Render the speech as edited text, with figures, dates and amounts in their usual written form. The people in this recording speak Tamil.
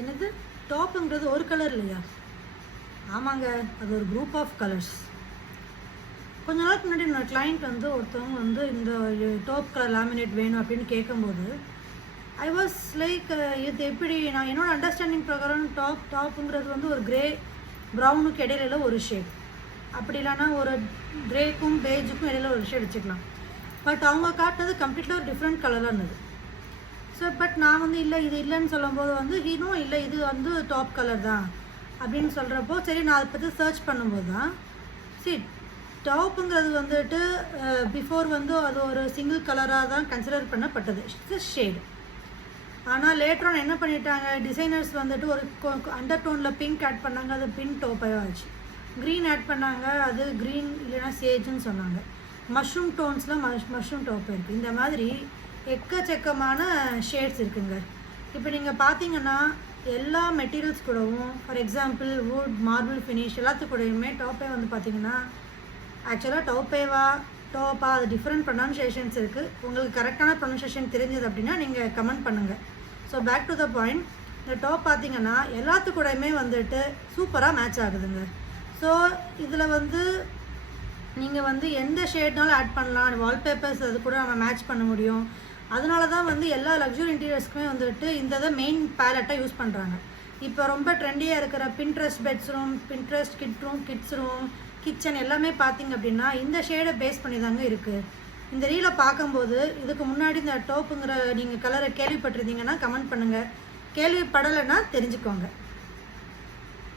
என்னது டாப்புங்கிறது ஒரு கலர் இல்லையா? ஆமாங்க, அது ஒரு குரூப் ஆஃப் கலர்ஸ். கொஞ்ச நாளுக்கு முன்னாடி என்னோடய கிளைண்ட் வந்து ஒருத்தவங்க வந்து இந்த டாப் கலர் லேமினேட் வேணும் அப்படின்னு கேட்கும்போது ஐ வாஸ் லைக் இது எப்படி நான் என்னோடய அண்டர்ஸ்டாண்டிங் பிரகாரம் டாப்புங்கிறது வந்து ஒரு கிரே ப்ரௌனுக்கு இடையில ஒரு ஷேட், அப்படி இல்லைன்னா ஒரு கிரேக்கும் பேஜுக்கும் இடையில ஒரு ஷேட் வச்சுக்கலாம். பட் அவங்க காட்டினது கம்ப்ளீட்டாக ஒரு டிஃப்ரெண்ட் கலராக இருந்தது. ஸோ பட் நான் வந்து இல்லை இது இல்லைன்னு சொல்லும்போது வந்து இன்னும் இல்லை இது வந்து டாப் கலர் தான் அப்படின்னு சொல்கிறப்போ சரி நான் அதை பற்றி சர்ச் பண்ணும்போது தான் சரி டாப்புங்கிறது வந்துட்டு பிஃபோர் வந்து அது ஒரு சிங்கிள் கலராக தான் கன்சிடர் பண்ணப்பட்டது, இட்ஸ் ஷேடு. ஆனால் லேட்டரான் என்ன பண்ணிட்டாங்க, டிசைனர்ஸ் வந்துட்டு ஒரு அண்டர் டோனில் பிங்க் ஆட் பண்ணாங்க, அது பிங்க் டாப்பாக ஆச்சு. க்ரீன் ஆட் பண்ணாங்க, அது க்ரீன் இல்லைன்னா சேஜுன்னு சொன்னாங்க. மஷ்ரூம் டோன்ஸில் மஷ்ரூம் டாப் இருக்குது. இந்த மாதிரி எக்கச்சக்கமான ஷேட்ஸ் இருக்குங்க. இப்போ நீங்கள் பார்த்தீங்கன்னா எல்லா மெட்டீரியல்ஸ் கூடவும் for example would, marble finish எல்லாத்து கூடயுமே டாப்பே வந்து பார்த்தீங்கன்னா ஆக்சுவலாக டாப்பா அது டிஃப்ரெண்ட் ப்ரொனன்சியேஷன்ஸ் இருக்குது. உங்களுக்கு கரெக்டான ப்ரொனன்சியேஷன் தெரிஞ்சது அப்படின்னா நீங்கள் கமெண்ட் பண்ணுங்கள். So back to the point, இந்த டாப் பார்த்தீங்கன்னா எல்லாத்து கூடயுமே வந்துட்டு சூப்பராக மேட்ச் ஆகுதுங்க. ஸோ இதில் வந்து நீங்கள் வந்து எந்த ஷேட்னாலும் ஆட் பண்ணலாம், வால்பேப்பர்ஸ் அது கூட நம்ம மேட்ச் பண்ண முடியும். அதனால தான் வந்து எல்லா லக்ஸுரி இன்டீரியர்ஸ்க்குமே வந்துட்டு இந்த இதை மெயின் பேலட்டாக யூஸ் பண்ணுறாங்க. இப்போ ரொம்ப ட்ரெண்டியாக இருக்கிற Pinterest beds room, Pinterest kids room, kitchen எல்லாமே பார்த்தீங்க அப்படின்னா இந்த ஷேடை பேஸ் பண்ணி தாங்க இருக்குது. இந்த ரீலை பார்க்கும்போது இதுக்கு முன்னாடி இந்த டாப்புங்கிற நீங்கள் கலரை கேள்விப்பட்டிருந்தீங்கன்னா கமெண்ட் பண்ணுங்கள், கேள்விப்படலைன்னா தெரிஞ்சுக்கோங்க.